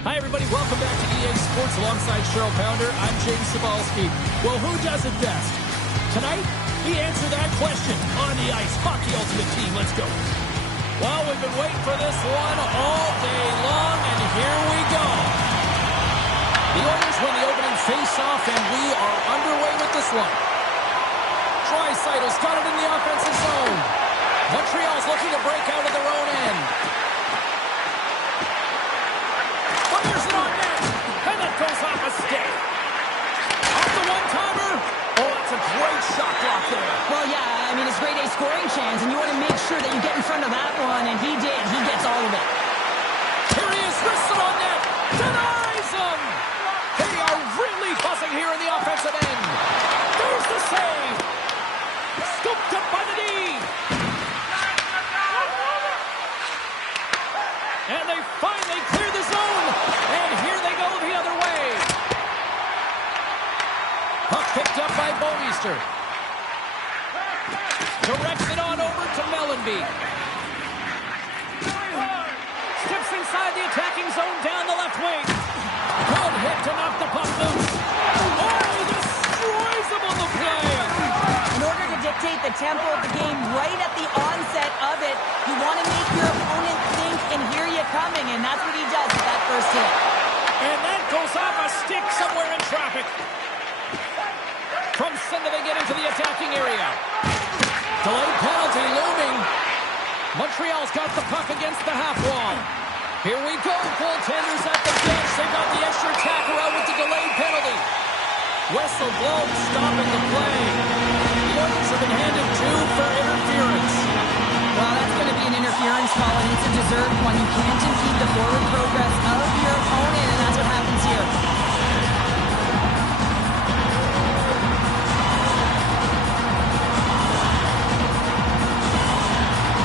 Hi, everybody. Welcome back to EA Sports alongside Cheryl Pounder. I'm James Cebulski. Well, who does it best? Tonight, we answer that question on the ice. Hockey Ultimate Team. Let's go. Well, we've been waiting for this one all day long, and here we go. The Oilers win the opening face-off, and we are underway with this one. Draisaitl's got it in the offensive zone. Montreal's looking to break out of their own end. Fires it on net, and that goes off a stick. Off the one-timer. Oh, that's a great shot block there. Well, yeah, I mean, it's grade A scoring chance, and you want to make sure that you get in front of that one, and he did. He gets all of it. Here he is, wrists it on net. Denies him. They are really buzzing here in the offensive end. There's the save. Scooped up by the D. And they finally clear the zone. And here they go the other way. Puck picked up by Boemeister. Directs it on over to Mellenby. Steps inside the attacking zone down the left wing. Good hit to knock the puck loose. Oh, destroys him on the play. In order to dictate the tempo of the game right at the onset of it, you want to make your opponent think and hear you coming, and that's what he does with that first hit. And that goes off a stick somewhere in traffic. From center they get into the attacking area. Delayed penalty looming. Montreal's got the puck against the half wall. Here we go, goaltenders at the bench. They got the extra attacker out with the delayed penalty. Whistle blown, stopping the play. The Oilers have been handed 2 for interference. Well, that's going to be an interference call, and it's a deserved one. You can't impede the forward progress of your opponent, and that's what happens here.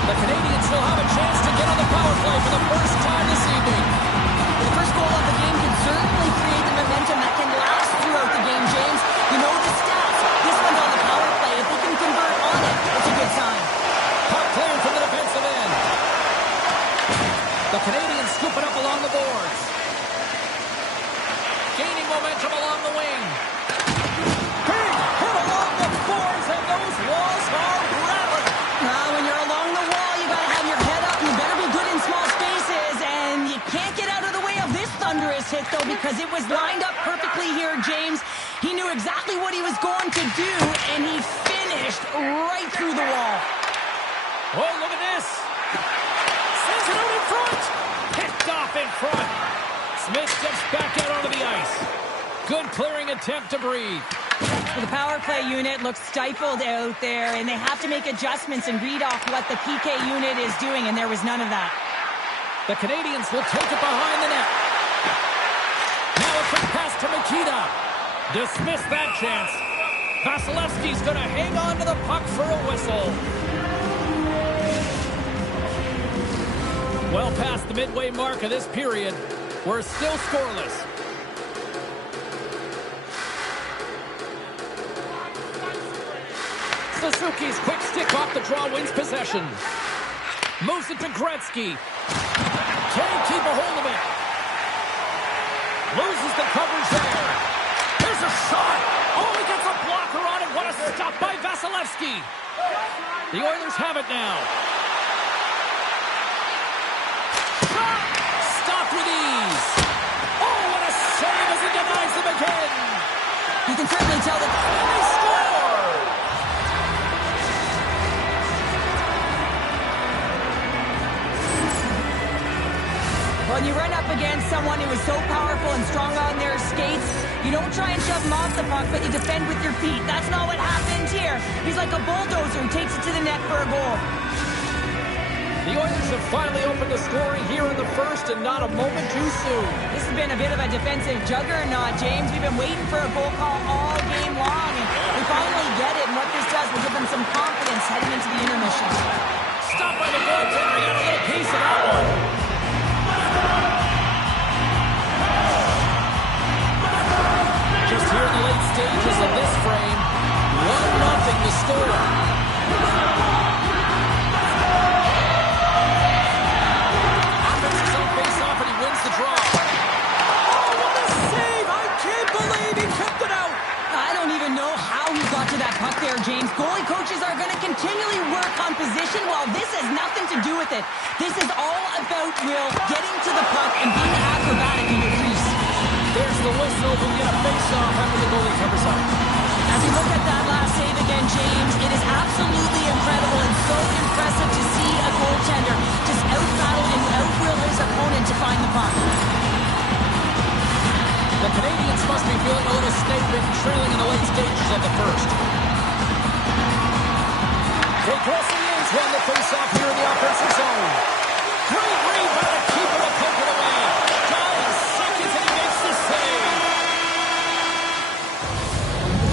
The Canadians still have a chance to get on the power play for the first time this evening. The first goal of the game can certainly create the momentum that can last throughout the game, James. You know the stats. This one's on the power play. If they can convert on it, it's a good sign. Puck cleared from the defensive end. The Canadians scoop it up along the boards. Gaining momentum along the wing. Big hit along the boards, and those walls are rattling. When you're along the wall, you got to have your head up. You better be good in small spaces, and you can't get out of the way of this thunderous hit, though, because it was lined up perfectly here, James. He knew exactly what he was going to do, and he finished right through the wall. Oh, look at this. Sends it out in front. Picked off in front. Smith steps back out onto the ice. Good clearing attempt to breathe. Well, the power play unit looks stifled out there, and they have to make adjustments and read off what the PK unit is doing, and there was none of that. The Canadians will take it behind the net. Now a quick pass to Mikita. Dismiss that chance. Vasilevsky's going to hang on to the puck for a whistle. Well past the midway mark of this period, we're still scoreless. Suzuki's quick stick off the draw wins possession. Moves it to Gretzky. Can't keep a hold of it. Loses the coverage there. Here's a shot. Oh, he gets a blocker on it. What a stop by Vasilevsky. The Oilers have it now. Shot. Stopped with ease. Oh, what a save as he denies them again. You can certainly tell that they score. When you run up against someone who is so powerful and strong on their skates, you don't try and shove him off the puck, but you defend with your feet. That's not what happened here. He's like a bulldozer who takes it to the net for a goal. The Oilers have finally opened the scoring here in the first, and not a moment too soon. This has been a bit of a defensive juggernaut, James. We've been waiting for a goal call all game long, and we finally get it, and what this does will give them some confidence heading into the intermission. Stopped by the goaltender. Got a little piece of that one. Just here in the late stages of this frame, 1-0 the score. Offensive zone face-off, and he wins the draw. This is all about, Will, getting to the puck and being acrobatic in your crease. There's the whistle. We get a face-off after the goalie covers up. As we look at that last save again, James, it is absolutely incredible and so impressive to see a goaltender just out-battle and out-will his opponent to find the puck. The Canadians must be feeling a little snake-bitten, trailing in the late stages of the first. Jake Wilson is won the face-off here in the offensive zone. Great rebound, keeper to poke it away. 9 seconds and he makes the save.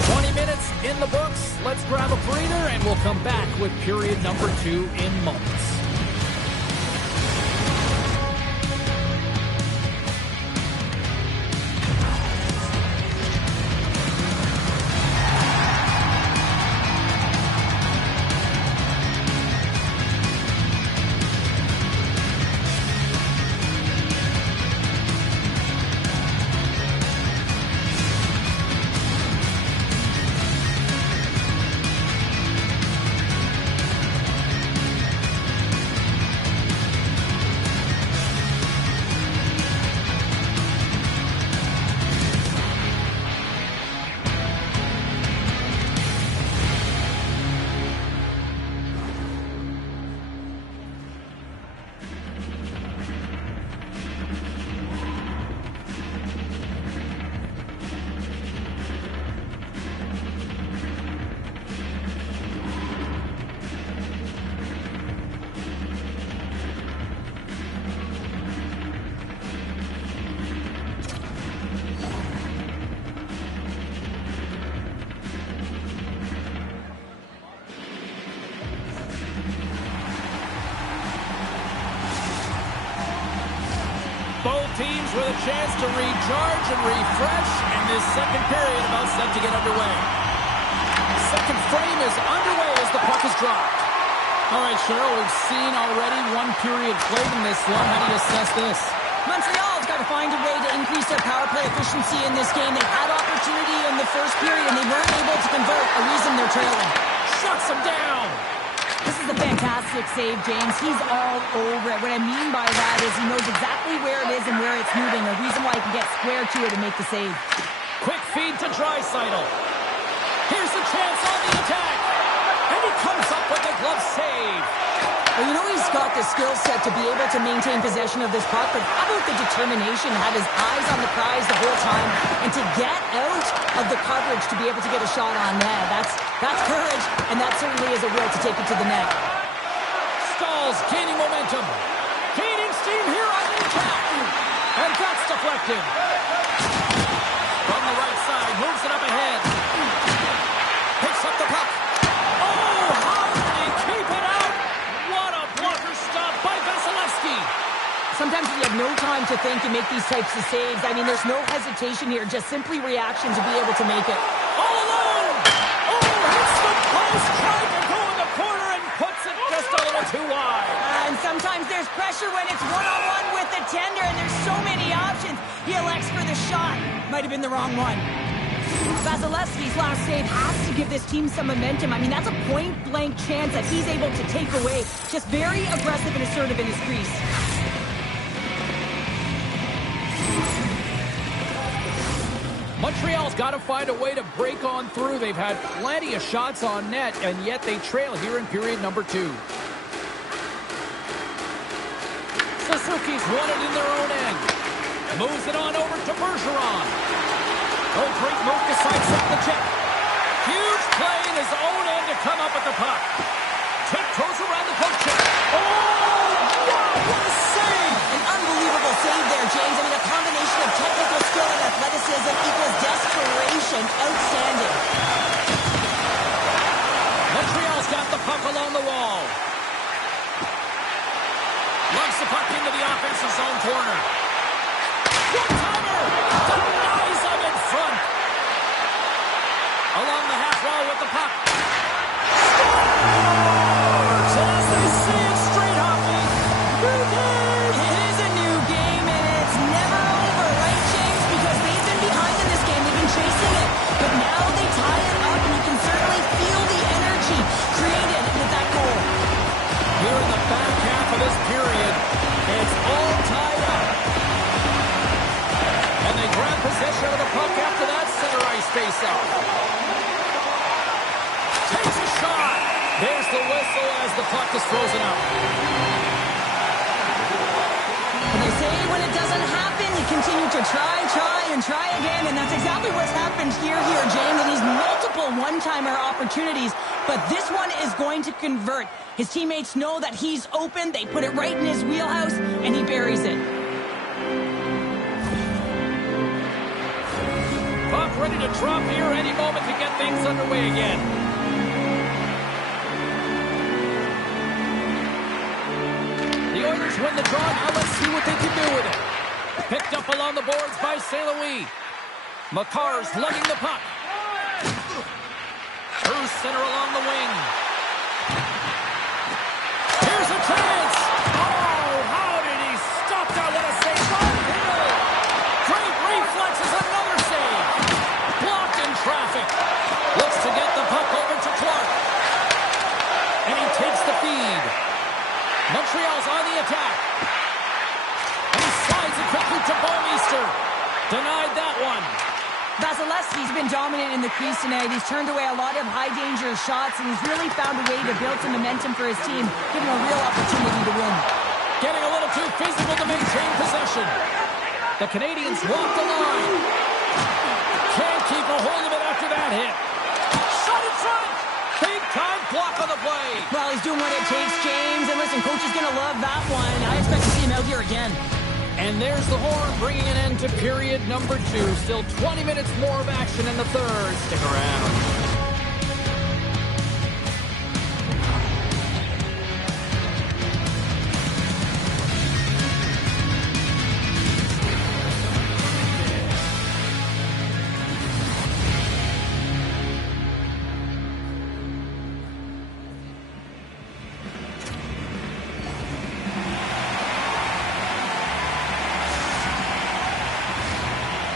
20 minutes in the books. Let's grab a breather and we'll come back with period number 2 in moments. Both teams with a chance to recharge and refresh, and this second period about set to get underway. Second frame is underway as the puck is dropped. All right, Cheryl, we've seen already one period played in this one. How do you assess this? Montreal's got to find a way to increase their power play efficiency in this game. They had opportunity in the first period, and they weren't able to convert, a reason they're trailing. Shuts them down. This is a fantastic save, James. He's all over it. What I mean by that is he knows exactly where it is and where it's moving. A reason why he can get square to it and make the save. Quick feed to Draisaitl. Here's the chance on the attack. And he comes up with a glove save. Well, you know he's got the skill set to be able to maintain possession of this puck, but how about the determination, have his eyes on the prize the whole time, and to get out of the coverage to be able to get a shot on net. That's courage, and that certainly is a will to take it to the net. Stalls gaining momentum. Gaining steam here on the attack. And that's deflected. From the right side, moves it up ahead. Picks up the puck. Oh, how did he keep it out? What a blocker stop by Vasilevsky. Sometimes when you have no time to think, you make these types of saves. I mean, there's no hesitation here, just simply reaction to be able to make it. All alone! Oh, hits the post, tried to go in the corner and puts it just a little too wide. And sometimes there's pressure when it's one-on-one with the tender, and there's so many options. He elects for the shot. Might have been the wrong one. Vasilevsky's last save has to give this team some momentum. I mean, that's a point-blank chance that he's able to take away. Just very aggressive and assertive in his crease. Montreal's got to find a way to break on through. They've had plenty of shots on net, and yet they trail here in period number 2. Suzuki's won it in their own end. Moves it on over to Bergeron. Oh, great move to sidestep the check. Huge play in his own end to come up with the puck. Tiptoes around the poke check. Oh, wow, what a save! An unbelievable save there, James. I mean, a combination of technical skill and athleticism equals desperation. Outstanding. Montreal's got the puck along the wall. Lugs the puck into the offensive zone corner. One-timer! Denies him in front. Along the half wall with the puck. Scores! And as they say it straight hockey, new game! It is a new game, and it's never over, right, James? Because they've been behind in this game. They've been chasing it. But now they tie it up, and you can certainly feel the energy created with that goal. Here in the back half of this period, clock just frozen up. And they say when it doesn't happen, you continue to try again, and that's exactly what's happened here, James, and these multiple one-timer opportunities, but this one is going to convert. His teammates know that he's open, they put it right in his wheelhouse, and he buries it. Puck ready to drop here any moment to get things underway again. The Oilers win the draw. Now let's see what they can do with it. Picked up along the boards by St. Louis. Makar's lugging the puck. Through center along the wing. Here's a chance. Oh, how did he stop that? What a save by Hill. Great reflexes, another save. Blocked in traffic. Looks to get the puck over to Clark. And he takes the feed. Montreal's on the attack. And he slides it quickly to Bouwmeester. Denied that one. Vasilevsky's been dominant in the crease tonight. He's turned away a lot of high-danger shots, and he's really found a way to build some momentum for his team, giving him a real opportunity to win. Getting a little too physical to maintain possession. The Canadians walk the line. Can't keep a hold of it after that hit. Shot in front. Big-time block on the play. Well, he's doing what it takes, James. And listen, coach is going to love that one. I expect to see him out here again. And there's the horn, bringing an end to period number 2. Still 20 minutes more of action in the third. Stick around.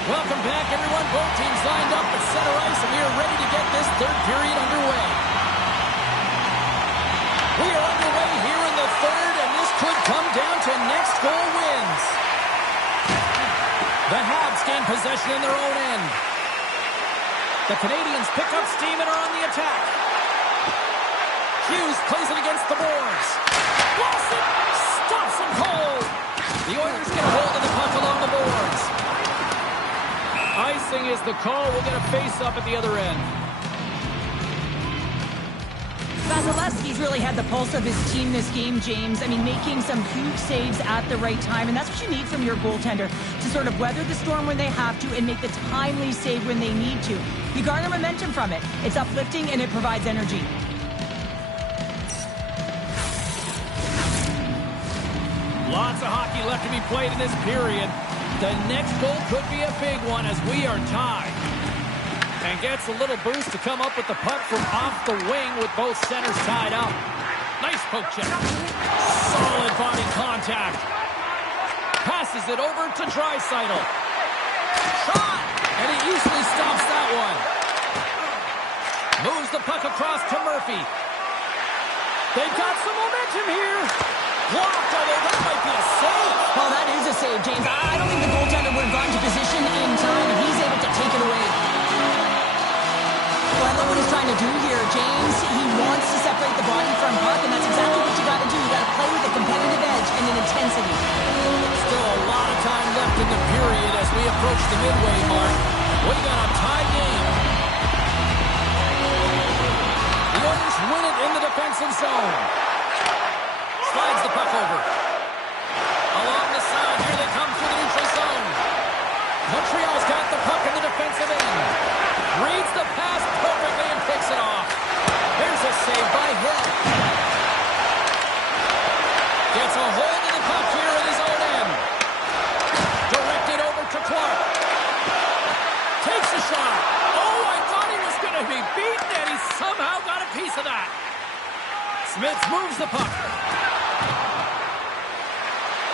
Welcome back, everyone. Both teams lined up at center ice, and we are ready to get this third period underway. We are underway here in the third, and this could come down to next goal wins. The Habs gain possession in their own end. The Canadians pick up steam and are on the attack. Hughes plays it against the boards. Wilson stops him cold. The Oilers get a hold of the puck along the boards. Icing is the call. We'll get a face-up at the other end. Vasilevsky's really had the pulse of his team this game, James. I mean, making some huge saves at the right time, and that's what you need from your goaltender, to sort of weather the storm when they have to and make the timely save when they need to. You garner momentum from it. It's uplifting, and it provides energy. Lots of hockey left to be played in this period. The next goal could be a big one as we are tied. And gets a little boost to come up with the puck from off the wing with both centers tied up. Nice poke check. Solid body contact. Passes it over to Draisaitl. Shot! And he easily stops that one. Moves the puck across to Murphy. They've got some momentum here. Blocked, although that might be a save. Well, that is a save, James. I don't think the goaltender would have gone to position in time, and he's able to take it away. Well, I love what he's trying to do here, James. He wants to separate the body from puck, and that's exactly what you got to do. You got to play with a competitive edge and an intensity. Still a lot of time left in the period as we approach the midway mark. We got a tie game. The Oilers win it in the defensive zone. Slides the puck over. Along the side, here they come through the neutral zone. Montreal's got the puck in the defensive end. Reads the pass perfectly and picks it off. Here's a save by Hill. Gets a hold of the puck here in his own end. Directed over to Clark. Takes a shot. Oh, I thought he was going to be beaten, and he somehow got a piece of that. Smith moves the puck.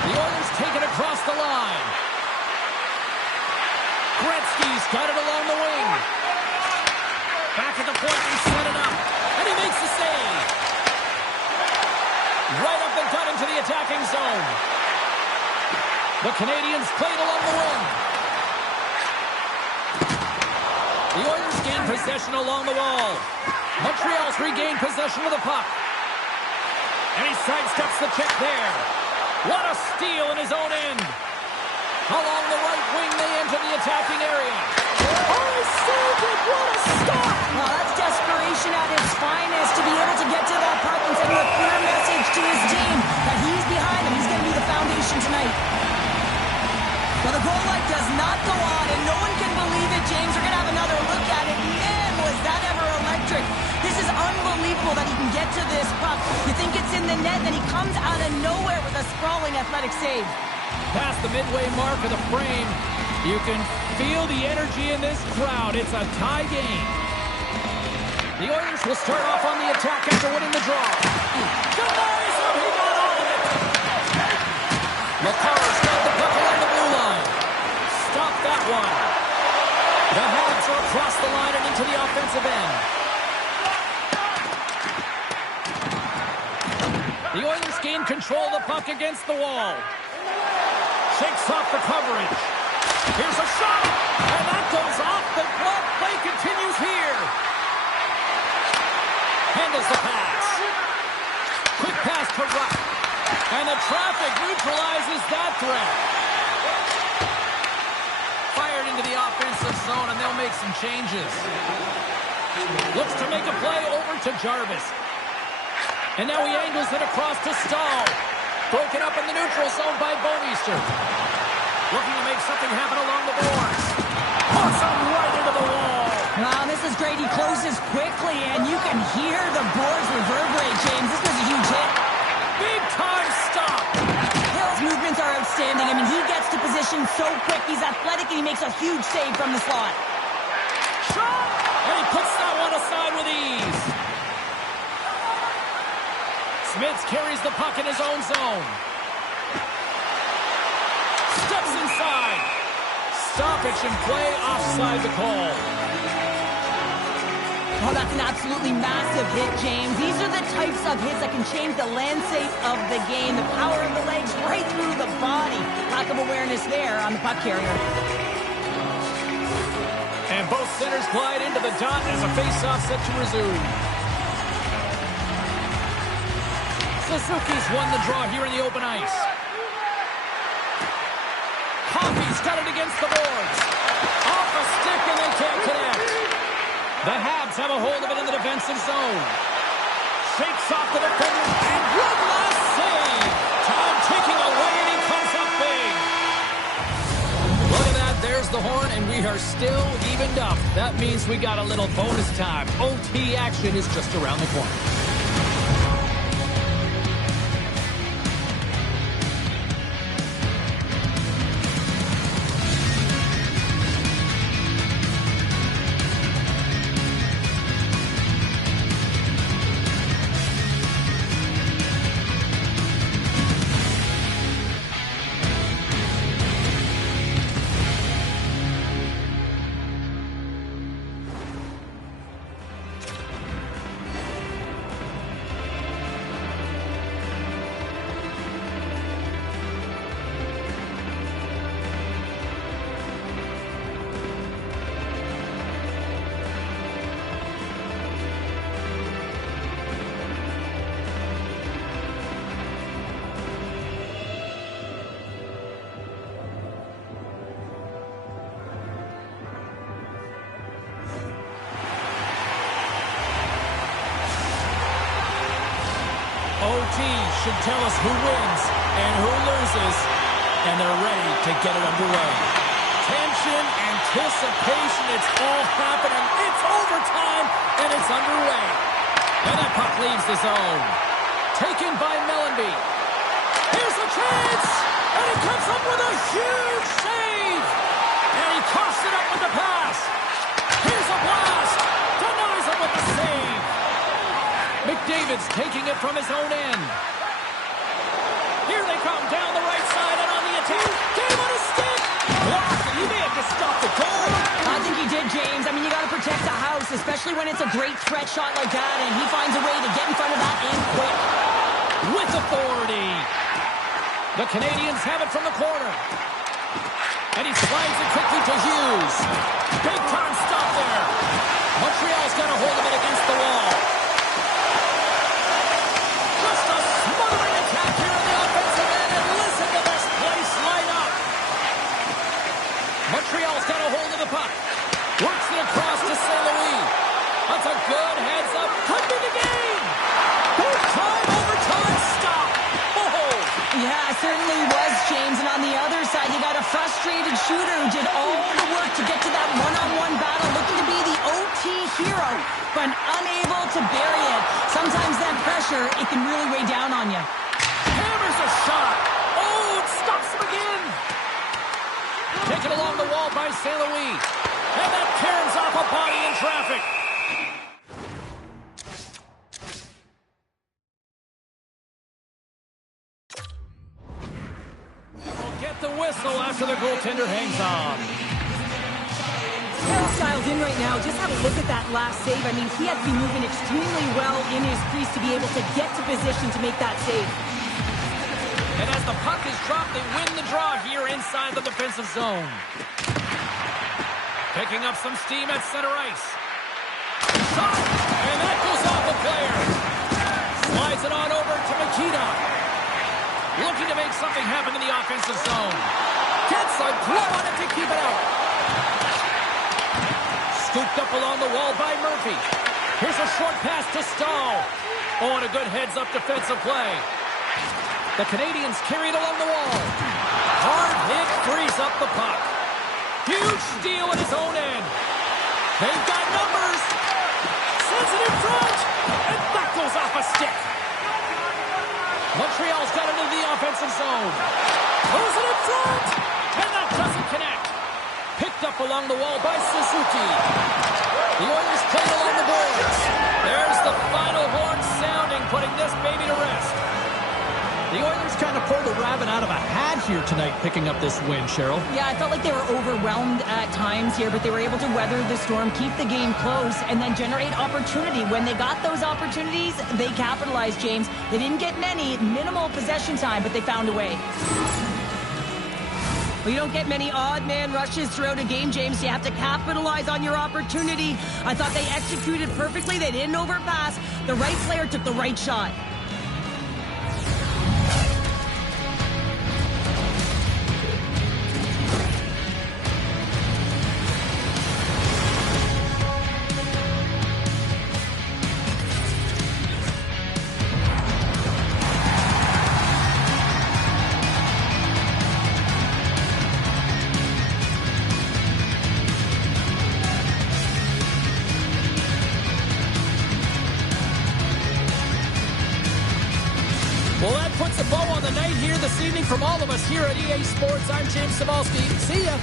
The Oilers take it across the line. Gretzky's got it along the wing. Back at the point and set it up. And he makes the save. Right up the gut into the attacking zone. The Canadians played along the wing. The Oilers gain possession along the wall. Montreal's regained possession of the puck. And he sidesteps the check there. What a steal in his own end. Along the right wing, they enter the attacking area. Oh, he saved it. What a stop. Well, that's desperation at its finest to be able to get to that puck and send a clear message to his team that he's behind them. He's going to be the foundation tonight. Well, the goal light does not go on, and no one can believe it, James. We're going to have another look at it. Man, was that ever electric. This is unbelievable that he can get to this puck. You think it's in the net, then he comes out of nowhere with a sprawling athletic save. Past the midway mark of the frame, you can feel the energy in this crowd. It's a tie game. The Oilers will start off on the attack after winning the draw. Denies him. He got all of it. McCarr's got the puck along the blue line. Stop that one. The Habs are across the line and into the offensive end. The Oilers gain control of the puck against the wall. Shakes off the coverage. Here's a shot, and that goes off the glove. Play continues here. Handles the pass. Quick pass to Ruck. And the traffic neutralizes that threat. Fired into the offensive zone, and they'll make some changes. Looks to make a play over to Jarvis. And now he angles it across to Stahl. Broken up in the neutral zone by Bouwmeester. Looking to make something happen along the boards. Puts him right into the wall. Wow, this is great. He closes quickly, and you can hear the boards reverberate, James. This was a huge hit. Big time stop. Hill's movements are outstanding. I mean, he gets to position so quick. He's athletic, and he makes a huge save from the slot. Shot! And he puts that one aside with ease. Smits carries the puck in his own zone. Steps inside. Stoppage and play offside the call. Oh, that's an absolutely massive hit, James. These are the types of hits that can change the landscape of the game. The power of the legs right through the body. Lack of awareness there on the puck carrier. And both centers glide into the dot as a face-off set to resume. Suzuki's won the draw here in the open ice. Hockey's got it against the boards. Off a stick and they can't connect. The Habs have a hold of it in the defensive zone. Shakes off the defender and one last save. Time ticking away and he comes up big. Look at that. There's the horn and we are still evened up. That means we got a little bonus time. OT action is just around the corner. OT should tell us who wins and who loses, and they're ready to get it underway. Tension, anticipation, it's all happening. It's overtime, and it's underway. And that puck leaves the zone. Taken by Mellenby. Here's a chance, and he comes up with a huge save. And he coughs it up with the pass. Here's a blast. Denies him with the save. McDavid's taking it from his own end. Here they come down the right side and on the attack. Game on a stick. Blocked. He may have just stopped the goal. I think he did, James. I mean, you got to protect the house, especially when it's a great threat shot like that, and he finds a way to get in front of that and quick. With authority. The Canadians have it from the corner. And he slides it quickly to Hughes. Big time stop there. Montreal's got a hold of it against the wall. Just a certainly was, James. And on the other side, you got a frustrated shooter who did all the work to get to that one-on-one battle, looking to be the OT hero, but unable to bury it. Sometimes that pressure, it can really weigh down on you. Hammers a shot. Oh, it stops him again. Taken along the wall by St. Louis. And that tears off a body in traffic. We'll get the whistle after the goaltender hangs on. Carroll's dialed in right now. Just have a look at that last save. I mean, he had to be moving extremely well in his crease to be able to get to position to make that save. And as the puck is dropped, they win the draw here inside the defensive zone. Picking up some steam at center ice. Shot! And that goes off the player. Slides it on over to Makita. Looking to make something happen in the offensive zone. Gets a glove on it to keep it out. Scooped up along the wall by Murphy. Here's a short pass to Stahl. Oh, and a good heads-up defensive play. The Canadians carry it along the wall. Hard hit frees up the puck. Huge steal at his own end. They've got numbers. Sends it in front. And that goes off a stick. Montreal's got it into the offensive zone. Throws it in front. And that doesn't connect. Picked up along the wall by Suzuki. The Oilers play along the boards. There's the final horn sounding, putting this baby to rest. The Oilers kind of pulled the rabbit out of a hat here tonight, picking up this win, Cheryl. Yeah, I felt like they were overwhelmed at times here, but they were able to weather the storm, keep the game close, and then generate opportunity. When they got those opportunities, they capitalized, James. They didn't get many, minimal possession time, but they found a way. Well, you don't get many odd man rushes throughout a game, James. You have to capitalize on your opportunity. I thought they executed perfectly. They didn't overpass. The right player took the right shot. Well, that puts a bow on the night here this evening from all of us here at EA Sports. I'm James Cybulski. See ya.